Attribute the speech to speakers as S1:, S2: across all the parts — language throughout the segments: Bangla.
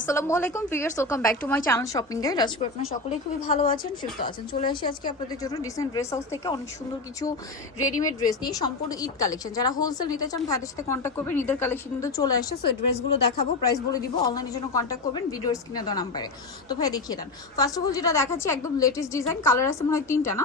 S1: আসসালামু আলাইকুম, viewers, welcome back to my channel shopping guide. আজকে আপনারা সকলেই খুবই ভালো আছেন, সুস্থ আছেন। চলে আসি আজকে আপনাদের জন্য ডিসেন্ট ড্রেস হাউস থেকে অনেক সুন্দর কিছু রেডিমেড ড্রেস নিয়ে সম্পূর্ণ ঈদ কালেকশন যারা হোলসেল নিতে চান, ভাইদের সাথে কন্ট্যাক্ট করবেন, ঈদের কালেকশন কিন্তু চলে আসে সো ড্রেসগুলো দেখাবো প্রাইস বলে দিব অনলাইনের জন্য কন্ট্যাক্ট করবেন ভিডিওর স্ক্রিনে দেওয়া নাম্বারে তো ভাই, দেখিয়ে দেন। ফার্স্ট অফ অল যেটা দেখাচ্ছি, একদম লেটেস্ট ডিজাইন কালার আছে মনে হয় তিনটা, না?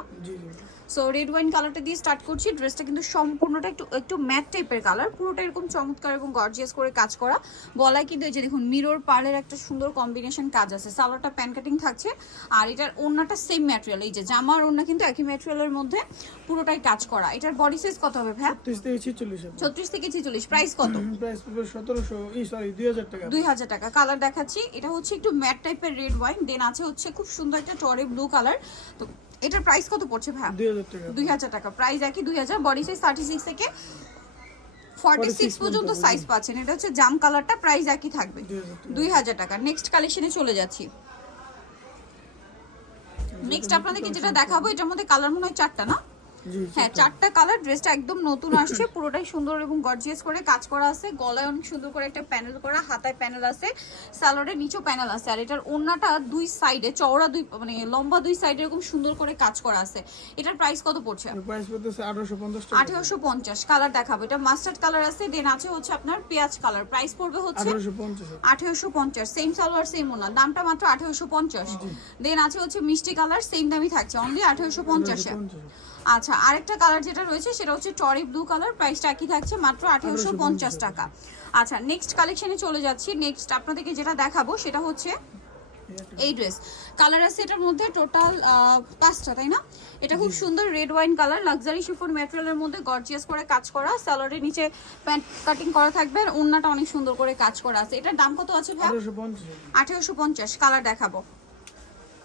S1: সো রেড ওয়াইন কালারটা দিয়ে স্টার্ট করছি। ড্রেসটা কিন্তু সম্পূর্ণটা একটু একটু ম্যাট টাইপের কালার পুরোটা এরকম চমৎকার এবং গর্জিয়াস করে কাজ করা। গলায় কিন্তু এই যে দেখুন মিরর পার্লের একটা সুন্দর কম্বিনেশন কাজ আছে। সালোয়ারটা প্যান কাটিং থাকছে। আর এটার ওড়নাটা সেম ম্যাটেরিয়াল এই যে জামার ওড়না কিন্তু একই ম্যাটেরিয়ালের মধ্যে পুরোটাই কাজ করা। এটার বডি সাইজ কত হবে ভ্যা
S2: তিরিশ থেকে ছিচল্লিশ
S1: ছত্রিশ থেকে ছেচল্লিশ। প্রাইস কত?
S2: প্রাইস পড়বে সতেরোশো ই সরি দুই হাজার টাকা।
S1: দুই হাজার টাকা। কালার দেখাচ্ছি। এটা হচ্ছে একটু ম্যাট টাইপের রেড ওয়াইন দেন আছে হচ্ছে খুব সুন্দর একটা টরে ব্লু কালার তো এটার প্রাইস কত পড়ছে
S2: ভাই? 2000 টাকা।
S1: দুই হাজার টাকা। প্রাইস একই দুই হাজার বডি সাইজ থার্টি সিক্স থেকে ফর্টি সিক্স
S2: 46
S1: পর্যন্ত সাইজ পাচ্ছেন। এটা হচ্ছে জাম কালারটা প্রাইস একই থাকবে।
S2: দুই হাজার টাকা।
S1: নেক্সট কালেকশনে চলে যাচ্ছি। নেক্সট আপনাদেরকে যেটা দেখাবো এটার মধ্যে কালার মনে হয় চারটা না? হ্যাঁ চারটা কালার ড্রেসটা একদম নতুন আসছে পুরোটাই সুন্দর এবং গর্জিয়াস করে কাজ করা আছে। গলায় অনেক সুন্দর করে একটা প্যানেল করা হাতায় প্যানেল আছে সালোয়ারের নিচেও প্যানেল আছে। আর এটার ওড়নাটা দুই সাইডে চওড়া দুই মানে লম্বা দুই সাইডে এরকম সুন্দর করে কাজ করা আছে। এটার প্রাইস কত পড়ছে?
S2: প্রাইস পড়তেছে আঠারোশো পঞ্চাশ টাকা।
S1: আঠেরোশো পঞ্চাশ কালার দেখাবো। এটা মাস্টার্ড কালার আছে দেন আছে হচ্ছে আপনার পেঁয়াজ কালার প্রাইস পড়বে হচ্ছে
S2: আঠারোশো পঞ্চাশ
S1: আঠেরোশো পঞ্চাশ সেম সালোয়ার সেম ওনা দামটা মাত্র আঠেরোশো পঞ্চাশ। দেন আছে হচ্ছে মিষ্টি কালার সেম দামই থাকছে। অনলি আঠেরোশো পঞ্চাশে। আচ্ছা আরেকটা কালার যেটা রয়েছে সেটা হচ্ছে টরি ব্লু কালার প্রাইসটা একই থাকছে মাত্র আঠারোশো পঞ্চাশ টাকা। আচ্ছা নেক্সট কালেকশনে চলে যাচ্ছি। নেক্সট আপনাদেরকে যেটা দেখাবো সেটা হচ্ছে এই ড্রেস কালার আছে এটার মধ্যে টোটাল পাঁচটা তাই না? এটা খুব সুন্দর red wine colour luxury chiffon ম্যাটেরিয়ালের মধ্যে গর্জিয়াস করে কাজ করা। স্যালোয়ারের নিচে প্যান্ট কাটিং করা থাকবে আর ওড়নাটা অনেক সুন্দর করে কাজ করা আছে। এটার দাম কত আছে ভাই
S2: আঠেরোশো পঞ্চাশ।
S1: কালার দেখাবো।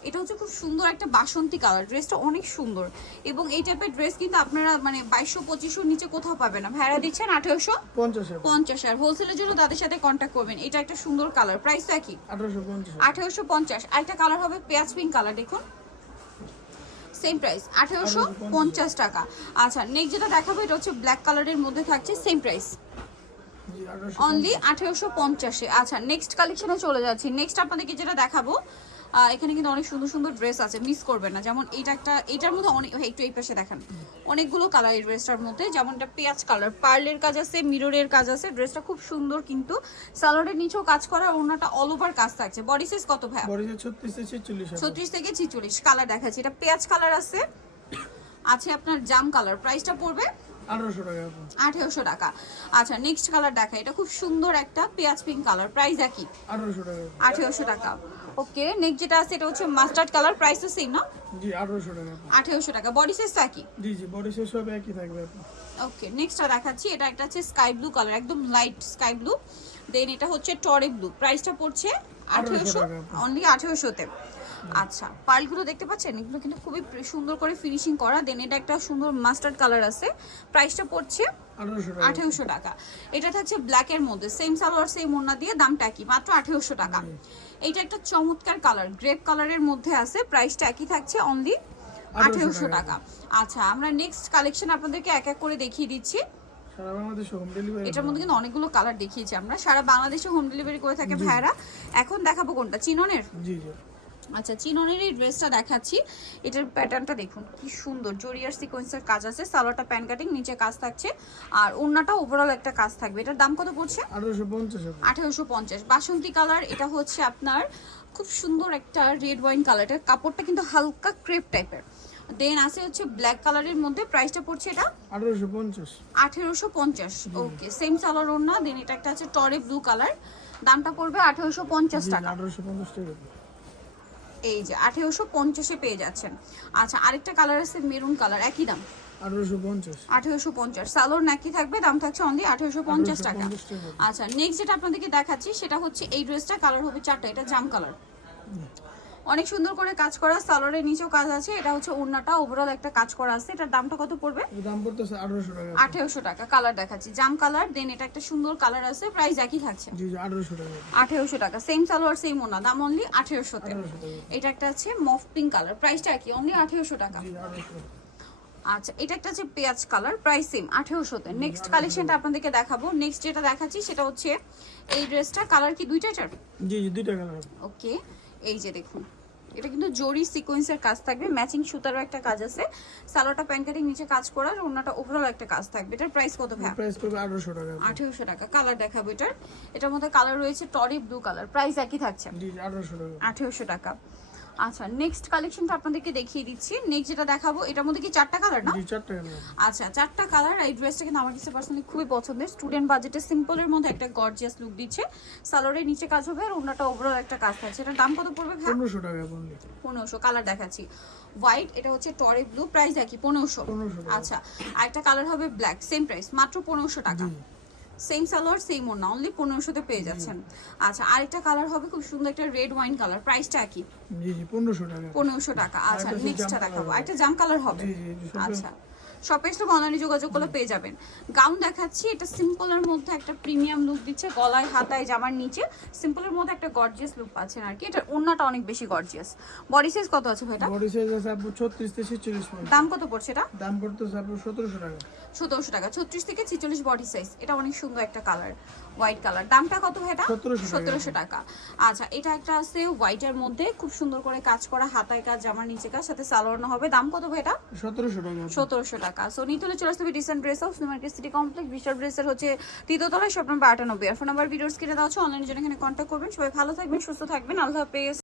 S1: এটা হচ্ছে খুব সুন্দর একটা বাসন্তী কালার ড্রেসটা অনেক সুন্দর। এবং এই টাইপের ড্রেস কিন্তু আপনারা মানে বাইশশো পঁচিশশোর নিচে কোথাও পাবেন না। ভাড়া দিচ্ছেন আঠারোশো
S2: পঞ্চাশ
S1: আর হোলসেলের জন্য তাদের সাথে কন্ট্যাক্ট করবেন। এটা একটা সুন্দর কালার প্রাইস একই।
S2: আঠারোশো পঞ্চাশ।
S1: আর একটা কালার হবে পেঁয়াজ পিঙ্ক কালার দেখুন। সেম প্রাইস আঠেরোশো পঞ্চাশ। টাকা। আচ্ছা নেক্সট যেটা দেখাবো এটা হচ্ছে ব্ল্যাক কালারের মধ্যে থাকছে সেম প্রাইস অনলি আঠেরোশো পঞ্চাশে। আচ্ছা নেক্সট কালেকশনে চলে যাচ্ছি। নেক্সট আপনাদেরকে যেটা দেখাবো এখানে কিন্তু অনেক সুন্দর সুন্দর ড্রেস আছে মিস করবেন না। যেমন এইটা একটা এটার মধ্যে অনেক একটু এই পাশে দেখান। অনেকগুলো কালার এই ড্রেসটার মধ্যে যেমন এটা পেঁয়াজ কালার পার্লের কাজ আছে মিররের কাজ আছে ড্রেসটা খুব সুন্দর কিন্তু সালোয়ারের নিচেও কাজ করা ওনাটা অল ওভার কাজ থাকছে। বডি সাইজ কত ভাই
S2: বড় ছত্রিশ থেকে ছিচল্লিশ
S1: কালার দেখাচ্ছি। এটা পেঁয়াজ কালার আছে আছে আপনার জাম কালার প্রাইসটা পড়বে
S2: আঠারোশো টাকা
S1: আচ্ছা নেক্সট কালার দেখা এটা খুব সুন্দর একটা পেঁয়াজ পিঙ্ক কালার প্রাইস একই?
S2: আঠারোশো টাকা।
S1: আঠেরোশো টাকা। ওকে নেক্সট যেটা আছে এটা হচ্ছে মাস্টার্ড কালার প্রাইস তো সেম না?
S2: জি আঠারোশো টাকা আপু।
S1: আঠেরোশো টাকা। বডি সাইজ একই
S2: জি জি বডি শেষ হবে একই থাকবে।
S1: ওকে নেক্সটটা দেখাচ্ছি। এটা একটা হচ্ছে স্কাই ব্লু কালার একদম লাইট স্কাই ব্লু দেন এটা হচ্ছে টরে ব্লু প্রাইসটা পড়ছে আঠেরোশো
S2: টাকা।
S1: অনলি আঠেরোশোতে। আচ্ছা পার্লগুলো দেখতে পাচ্ছেন? এগুলো কিন্তু খুবই সুন্দর করে ফিনিশিং করা। দেন এটা একটা সুন্দর মাস্টার্ড কালার আছে। প্রাইসটা পড়ছে
S2: আঠারোশো টাকা।
S1: এটা থাকছে ব্ল্যাকের মধ্যে। সেম সালোয়ার সেম ওড়না দিয়ে দামটা একই মাত্র আঠেরোশো টাকা। এইটা একটা চমৎকার কালার গ্রেপ কালারের মধ্যে আছে প্রাইসটা একই থাকছে অনলি আঠেরোশো টাকা। আচ্ছা আমরা নেক্সট কালেকশন আপনাদেরকে এক এক করে দেখিয়ে দিচ্ছি।
S2: সারা বাংলাদেশে হোম ডেলিভারি
S1: এটার মধ্যে কিন্তু অনেকগুলো কালার দেখিয়েছি আমরা। সারা বাংলাদেশে হোম ডেলিভারি করে থাকে ভাইরা এখন দেখাবো কোনটা চিননের?
S2: জি জি।
S1: আচ্ছা চিননের এই ড্রেসটা দেখাচ্ছি। এটার প্যাটার্নটা দেখুন কি সুন্দর। জরিয়ার সিকোয়েন্সের কাজ আছে সালোয়ারটা প্যান কাটিং নিচে কাজ থাকছে। আর ওড়নাটা ওভারঅল একটা কাজ থাকবে। এটার দাম কত পড়ছে?
S2: আঠারোশো পঞ্চাশ
S1: বাসন্তী কালার এটা হচ্ছে আপনার খুব সুন্দর একটা রেড ওয়াইন কালার এটার কাপড়টা কিন্তু হালকা ক্রেপ টাইপের দেন আছে হচ্ছে ব্ল্যাক কালারের মধ্যে প্রাইসটা পড়ছে এটা?
S2: আঠারোশো পঞ্চাশ।
S1: আঠেরোশো পঞ্চাশ ওকে সেম সালোয়ার ওড়না। দেন এটা একটা আছে টরে ব্লু কালার দামটা পড়বে আঠেরোশো পঞ্চাশ
S2: জি
S1: টাকা।
S2: আঠারোশো পঞ্চাশ টাকা। আপু।
S1: এই যে আঠেরোশো পঞ্চাশে পেয়ে যাচ্ছেন। আচ্ছা আরেকটা কালার আছে মেরুন কালার একই দাম?
S2: আঠারোশো পঞ্চাশ।
S1: সালোর নাকি থাকবে দাম থাকছে অনলি আঠেরোশো পঞ্চাশ টাকা। আচ্ছা নেক্সট যেটা আপনাদেরকে দেখাচ্ছি সেটা হচ্ছে এই ড্রেসটা কালার হবে চারটা এটা জাম কালার অনেক সুন্দর করে কাজ করা সালোয়ারের নিচেও কাজ আছে এটা হচ্ছে ওড়নাটা ওভারঅল একটা কাজ করা আছে। এটার দামটা কত পড়বে?
S2: দাম পড়তেছে আঠারোশো টাকা।
S1: আঠেরোশো টাকা কালার দেখাচ্ছি। জাম কালার দেন এটা একটা সুন্দর কালার আছে প্রাইস একই থাকছে।
S2: জি আঠারোশো টাকা।
S1: আঠেরোশো টাকা সেম সালোয়ার সেম ওনা দাম অনলি
S2: আঠারোশো টাকা।
S1: এটা একটা আছে মফ পিঙ্ক কালার প্রাইসটা একই অনলি আঠেরোশো টাকা।
S2: জি আঠারোশো।
S1: আচ্ছা এটা একটা হচ্ছে পেঁয়াজ কালার প্রাইস সেম আঠেরোশোতে নেক্সট কালেকশনটা আপনাদেরকে দেখাবো। নেক্সট যেটা দেখাচ্ছি সেটা হচ্ছে এই ড্রেসটা কালার কি দুইটা চার
S2: জি জি দুইটা কালার
S1: ওকে এই যে দেখুন এটা কিন্তু জরি সিকোয়েন্সের কাজ থাকবে। ম্যাচিং সুতারও একটা কাজ আছে। সালোয়ারটা প্যান্ট কাটিং নিচে কাজ করার অন্যটা ওভারঅল একটা কাজ থাকবে। এটার প্রাইস কত ভাই?
S2: প্রাইস পড়বে আঠারোশো টাকা।
S1: আঠেরোশো টাকা। কালার দেখাবো এটার। এটার মধ্যে কালার রয়েছে টরি ব্লু কালার প্রাইস একই থাকছে।
S2: জি জি আঠারোশো টাকা।
S1: আঠেরোশো টাকা। আচ্ছা নেক্সট কালেকশনটা আপনাদেরকে দেখিয়ে দিচ্ছি। নেক্সট যেটা দেখাবো এটার মধ্যে কি চারটা কালার না? আচ্ছা চারটা কালার এই ড্রেসটা কিন্তু আমার কাছে পার্সোনালি খুবই পছন্দের। স্টুডেন্ট বাজেটে সিম্পলের মধ্যে একটা গর্জিয়াস লুক দিচ্ছে। সালোয়ারের নিচে কাজ হবে আর অন্যটা ওভারঅল একটা কাজ থাকছে। এটার দাম কত পড়বে ভাই
S2: পনেরোশো টাকা পড়বে।
S1: পনেরোশো কালার দেখাচ্ছি। হোয়াইট এটা হচ্ছে টরি ব্লু প্রাইস একই পনেরোশো। আচ্ছা আরেকটা কালার হবে ব্ল্যাক সেম প্রাইস মাত্র পনেরোশো টাকা। সেম সালোয়ার সেম ওনা অনলি পনেরোশোতে পেয়ে যাচ্ছেন। আচ্ছা আরেকটা কালার হবে খুব সুন্দর একটা রেড ওয়াইন কালার প্রাইসটা
S2: জি পনেরোশো টাকা।
S1: পনেরোশো টাকা। আচ্ছা নেক্সটটা দেখাবো। একটা জাম কালার হবে। আচ্ছা। শপে এসে অনলাইনে যোগাযোগ করলে পেয়ে যাবেন। গাউন দেখাচ্ছি এটা সিম্পলের মধ্যে একটা প্রিমিয়াম লুক দিচ্ছে গলায় হাতায় জামার নিচে। সিম্পলের মধ্যে একটা গর্জিয়াস লুক পাচ্ছেন আর কি। এটা ওন্নাটা অনেক বেশি গর্জিয়াস বডি সাইজ কত আছে ভাইটা?
S2: বডি সাইজ আছে আপনার ছত্রিশ থেকে ছেচল্লিশ পর্যন্ত।
S1: দাম কত পড়ছে এটা?
S2: দাম পড়তেছে আপনার সতেরোশো টাকা।
S1: সতেরোশো টাকা। ছত্রিশ থেকে ছেচল্লিশ বডি সাইজ এটা অনেক সুন্দর একটা কালার হোয়াইট কালার দামটা কত এটা
S2: 1700 টাকা।
S1: সতেরোশো টাকা। আচ্ছা এটা একটা আছে হোয়াইটের মধ্যে। খুব সুন্দর করে কাজ করা হাতায় কাজ জামার নিচে কাজ সাথে সালোয়ার হবে। দাম কত ভাই এটা
S2: সতেরোশো টাকা।
S1: সতেরোশো টাকা। সো নিতে হলে চলে আসতে হবে decent dress house market city complex বিশাল ড্রেসের হচ্ছে তৃতীয়তলায় শপ নম্বর আটানব্বই আর ফোন নাম্বার ভিডিওস কিনে দেওয়া হচ্ছে অনলাইনে জন্য এখানে কন্ট্যাক্ট করবেন। সবাই ভালো থাকবেন, সুস্থ থাকবেন। আল্লাহ হাফেজ।